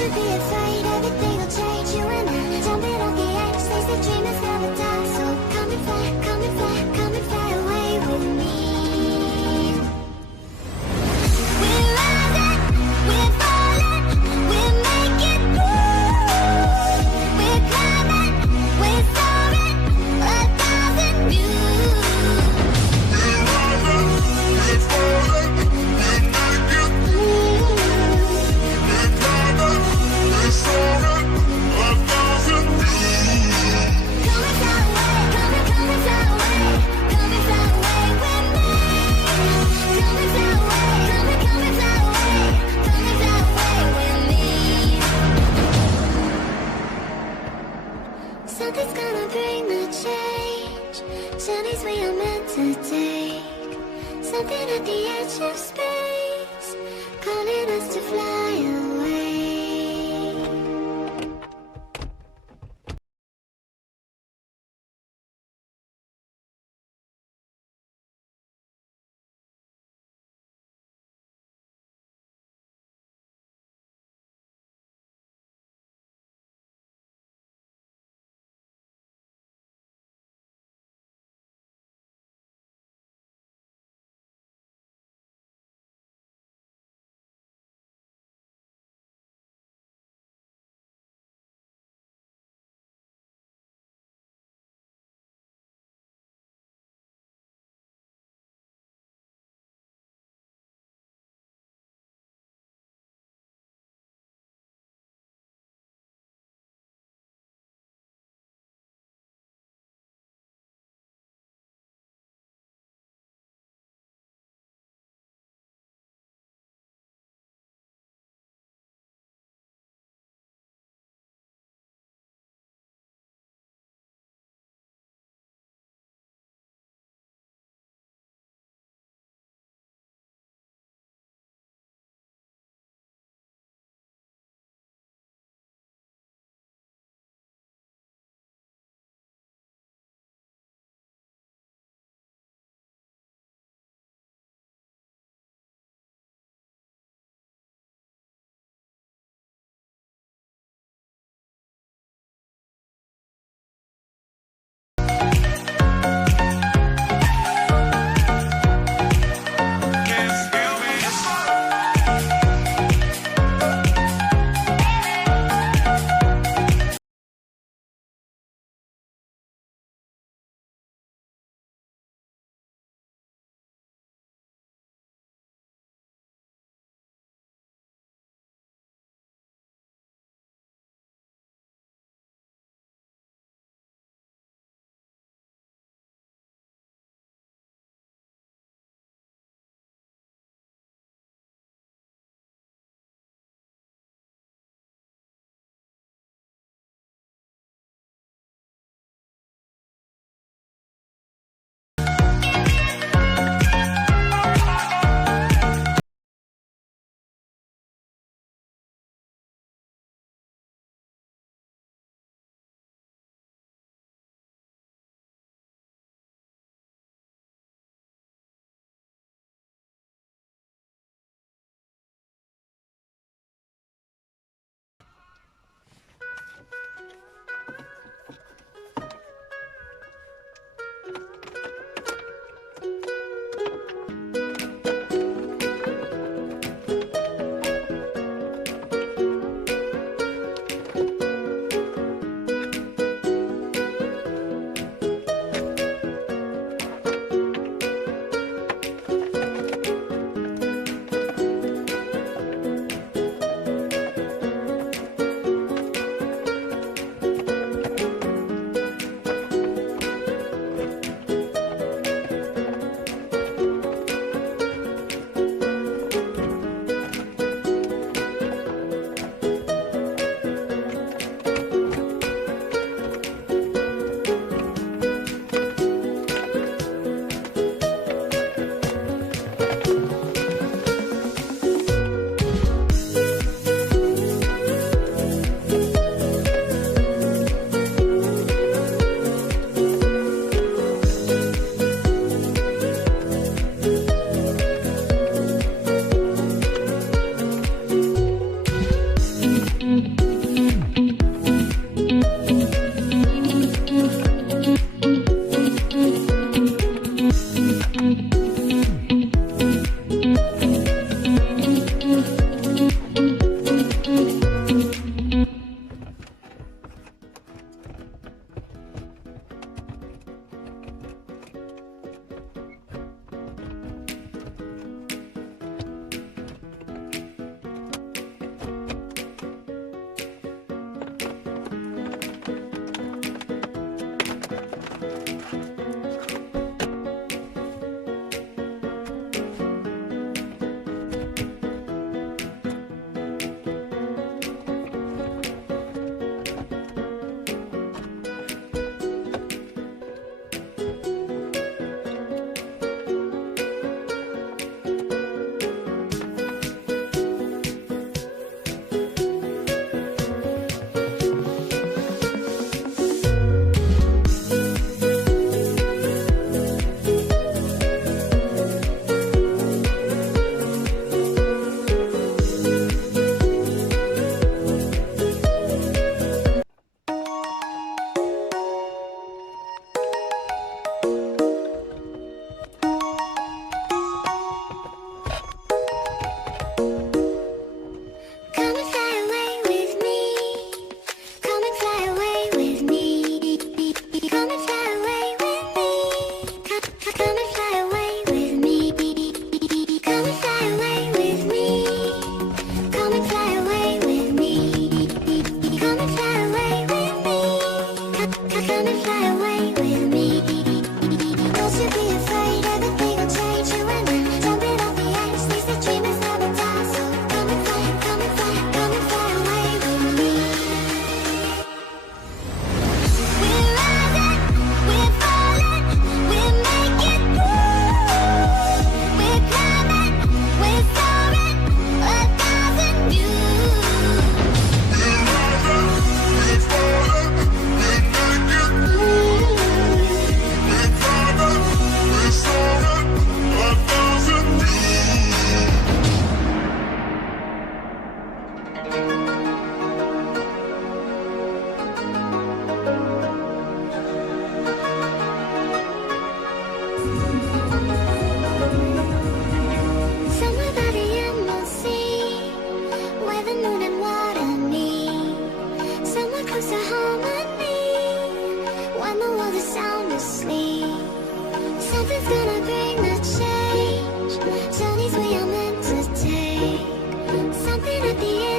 should be afraid everything will change. You and I jumping off the edge. They say dreamers never die. So come and fly, come and fly, come and fly away with me. We're rising, we're falling, we're making moves. We're climbing, we're soaring, 1,000 views. We're rising, we're falling, we're making moves. We're climbing, we're soaring, 1,000 views. Come and fly away, come and fly away.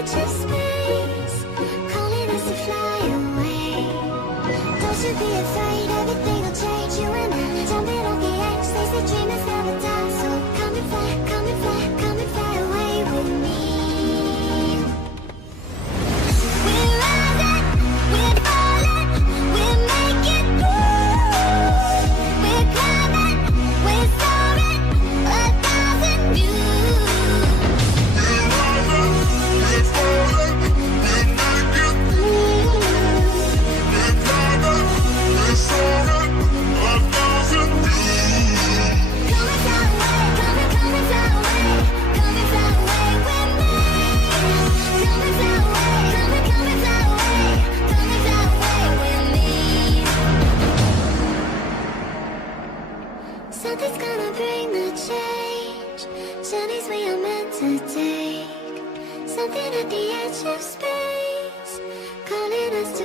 edge of space, calling us to fly away. Don't you be afraid, everything will change. You and I, jumping off the edge. They say dreamers never die, so come and fly, come and fly, come and fly away with me. We're rising, we're falling, we're making through. We're climbing, we're soaring, 1,000 views. We're rising, we're falling, we're making through. We're climbing, we're soaring, 1,000 views. Come and fly away, come and fly away, come and fly away with me. Come and fly away, come and fly away, come and fly away with me. Something's gonna bring the change. Journeys we are meant to take. Something at the edge of space, calling us to